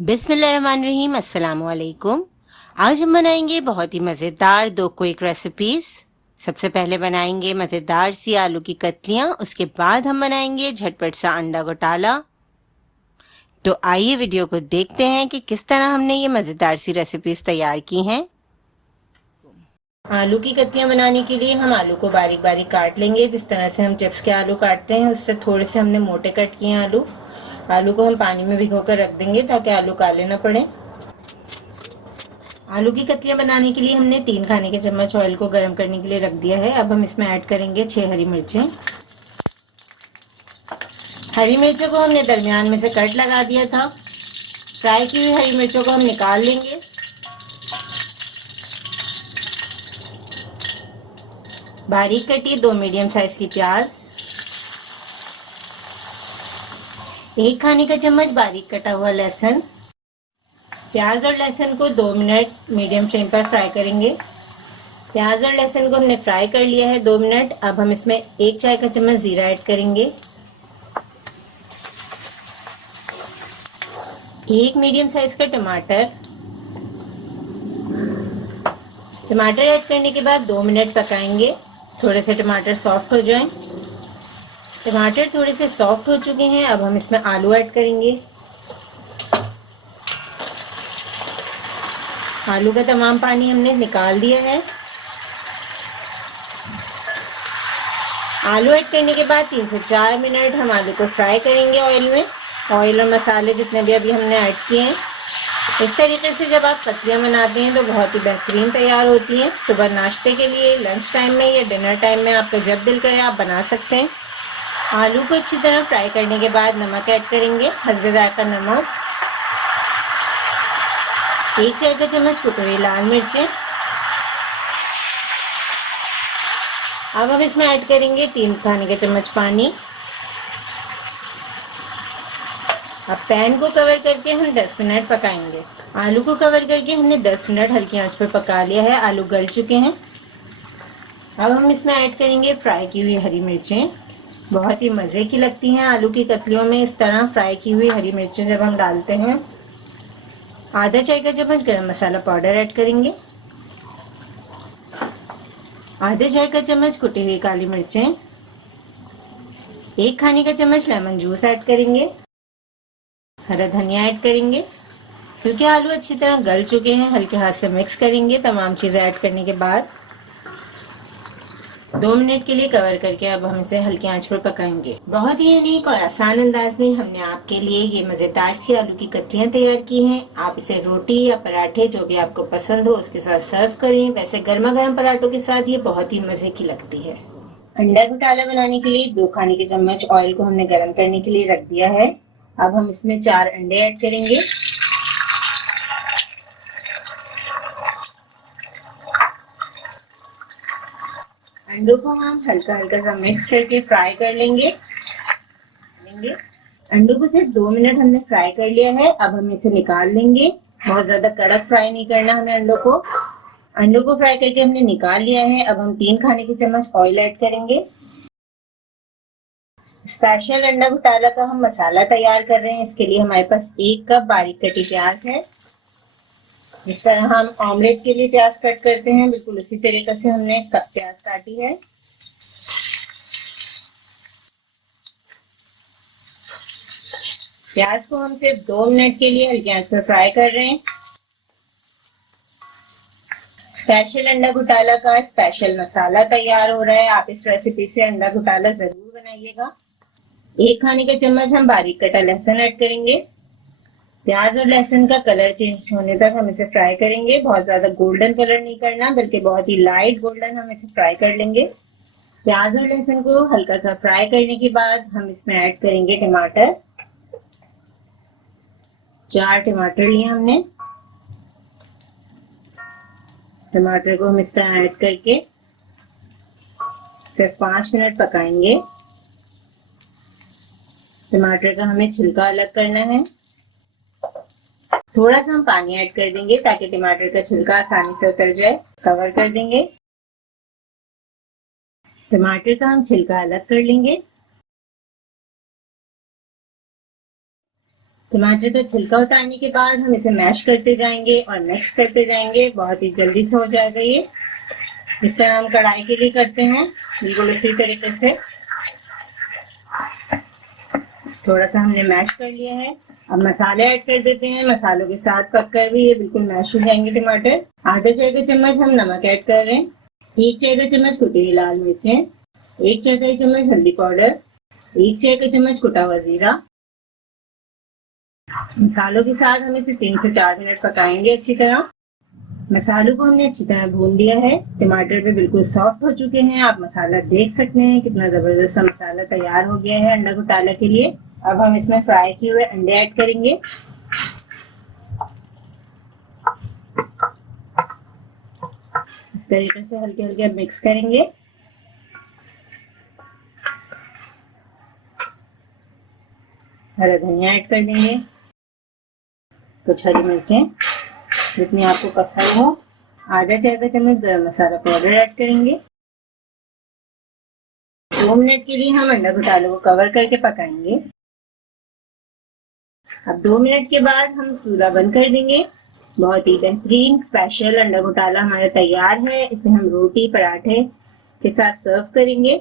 बिस्मिल्लाहिर्रहमानिर्रहीम। अस्सलाम वालेकुम। आज हम बनाएंगे बहुत ही मज़ेदार दो क्विक रेसिपीज़। सबसे पहले बनाएंगे मज़ेदार सी आलू की कतलियाँ, उसके बाद हम बनाएंगे झटपट सा अंडा घोटाला। तो आइए वीडियो को देखते हैं कि किस तरह हमने ये मज़ेदार सी रेसिपीज़ तैयार की हैं। आलू की कतलियाँ बनाने के लिए हम आलू को बारीक बारीक काट लेंगे। जिस तरह से हम चिप्स के आलू काटते हैं उससे थोड़े से हमने मोटे कट किए हैं आलू। आलू को हम पानी में भिगोकर रख देंगे ताकि आलू काले ना पड़े। आलू की कतलियां बनाने के लिए हमने 3 खाने के चम्मच ऑयल को गर्म करने के लिए रख दिया है। अब हम इसमें ऐड करेंगे 6 हरी मिर्चें। हरी मिर्चों को हमने दरमियान में से कट लगा दिया था। फ्राई की हुई हरी मिर्चों को हम निकाल लेंगे। बारीक कटी 2 मीडियम साइज की प्याज, 1 खाने का चम्मच बारीक कटा हुआ लहसुन। प्याज और लहसुन को 2 मिनट मीडियम फ्लेम पर फ्राई करेंगे। प्याज और लहसुन को हमने फ्राई कर लिया है 2 मिनट। अब हम इसमें 1 चाय का चम्मच जीरा ऐड करेंगे, 1 मीडियम साइज का टमाटर। टमाटर ऐड करने के बाद 2 मिनट पकाएंगे, थोड़े से टमाटर सॉफ्ट हो जाएं। टमाटर थोड़े से सॉफ्ट हो चुके हैं। अब हम इसमें आलू ऐड करेंगे। आलू का तमाम पानी हमने निकाल दिया है। आलू ऐड करने के बाद 3 से 4 मिनट हम आलू को फ्राई करेंगे ऑयल में। ऑयल और मसाले जितने भी अभी हमने ऐड किए हैं। इस तरीके से जब आप कतलियाँ बनाते हैं तो बहुत ही बेहतरीन तैयार होती हैं। सुबह नाश्ते के लिए, लंच टाइम में या डिनर टाइम में आपका जब दिल करे आप बना सकते हैं। आलू को अच्छी तरह फ्राई करने के बाद नमक ऐड करेंगे, हस्बे जायका नमक, 1 चाय का चम्मच कुटी हुई लाल मिर्चें। अब हम इसमें ऐड करेंगे 3 खाने के चम्मच पानी। अब पैन को कवर करके हम 10 मिनट पकाएंगे। आलू को कवर करके हमने 10 मिनट हल्की आंच पर पका लिया है। आलू गल चुके हैं। अब हम इसमें ऐड करेंगे फ्राई की हुई हरी मिर्चें। बहुत ही मज़े की लगती हैं आलू की कतलियों में इस तरह फ्राई की हुई हरी मिर्चें जब हम डालते हैं। आधा चाय का चम्मच गरम मसाला पाउडर ऐड करेंगे, आधे चाय का चम्मच कुटी हुई काली मिर्चें, 1 खाने का चम्मच लेमन जूस ऐड करेंगे, हरा धनिया ऐड करेंगे। क्योंकि आलू अच्छी तरह गल चुके हैं, हल्के हाथ से मिक्स करेंगे। तमाम चीज़ें ऐड करने के बाद 2 मिनट के लिए कवर करके अब हम इसे हल्की आंच पर पकाएंगे। बहुत ही यूनिक और आसान अंदाज में हमने आपके लिए ये मजेदार सी आलू की कतलियां तैयार की हैं। आप इसे रोटी या पराठे जो भी आपको पसंद हो उसके साथ सर्व करें। वैसे गर्मा गर्म पराठों के साथ ये बहुत ही मजे की लगती है। अंडा घोटाला बनाने के लिए 2 खाने के चम्मच ऑयल को हमने गर्म करने के लिए रख दिया है। अब हम इसमें 4 अंडे ऐड करेंगे। अंडों को हम हल्का हल्का सा मिक्स करके फ्राई कर लेंगे। अंडों को सिर्फ 2 मिनट हमने फ्राई कर लिया है। अब हम इसे निकाल लेंगे। बहुत ज्यादा कड़क फ्राई नहीं करना हमें अंडों को। अंडों को फ्राई करके हमने निकाल लिया है। अब हम 3 खाने के चम्मच ऑयल ऐड करेंगे। स्पेशल अंडा घोटाला का हम मसाला तैयार कर रहे हैं। इसके लिए हमारे पास 1 कप बारीक कटी प्याज है। जिस तरह हम ऑमलेट के लिए प्याज कट करते हैं बिल्कुल उसी तरीके से हमने प्याज काटी है। प्याज को हम सिर्फ 2 मिनट के लिए हल्की आंच पर फ्राई कर रहे हैं। स्पेशल अंडा घोटाला का स्पेशल मसाला तैयार हो रहा है। आप इस रेसिपी से अंडा घोटाला जरूर बनाइएगा। 1 खाने का चम्मच हम बारीक कटा लहसुन ऐड करेंगे। प्याज और लहसुन का कलर चेंज होने तक हम इसे फ्राई करेंगे। बहुत ज्यादा गोल्डन कलर नहीं करना, बल्कि बहुत ही लाइट गोल्डन हम इसे फ्राई कर लेंगे। प्याज और लहसुन को हल्का सा फ्राई करने के बाद हम इसमें ऐड करेंगे टमाटर। 4 टमाटर लिए हमने। टमाटर को हम इस तरह ऐड करके सिर्फ 5 मिनट पकाएंगे। टमाटर का हमें छिलका अलग करना है। थोड़ा सा हम पानी ऐड कर देंगे ताकि टमाटर का छिलका आसानी से उतर जाए। कवर कर देंगे। टमाटर का हम छिलका अलग कर लेंगे। टमाटर का छिलका उतारने के बाद हम इसे मैश करते जाएंगे और मिक्स करते जाएंगे। बहुत ही जल्दी से हो जाएगा ये। इस तरह हम कढ़ाई के लिए करते हैं, बिल्कुल उसी तरीके से। थोड़ा सा हमने मैश कर लिया है। अब मसाले ऐड कर देते हैं। मसालों के साथ पककर भी ये बिल्कुल मैश हो जाएंगे टमाटर। आधा चाय का चम्मच हम नमक ऐड कर रहे हैं, 1 चाय का चम्मच कुटी हुई लाल मिर्चें, 1 चौथाई चम्मच हल्दी पाउडर, 1 चाय का चम्मच कुटा हुआ जीरा। मसालों के साथ हम इसे 3 से 4 मिनट पकाएंगे अच्छी तरह। मसालों को हमने अच्छी तरह भून लिया है। टमाटर भी बिल्कुल सॉफ्ट हो चुके हैं। आप मसाला देख सकते हैं कितना जबरदस्त सा मसाला तैयार हो गया है अंडा घोटाला के लिए। अब हम इसमें फ्राई किए हुए अंडे ऐड करेंगे। इस तरीके से हल्के हल्के मिक्स करेंगे। हरा धनिया ऐड कर देंगे, कुछ हरी मिर्चें जितनी आपको पसंद हो। आधा चाय का चम्मच गरम मसाला पाउडर ऐड करेंगे। 2 मिनट के लिए हम अंडा घोटाले को कवर करके पकाएंगे। अब 2 मिनट के बाद हम चूल्हा बंद कर देंगे। बहुत ही बेहतरीन स्पेशल अंडा घोटाला हमारा तैयार है। इसे हम रोटी पराठे के साथ सर्व करेंगे।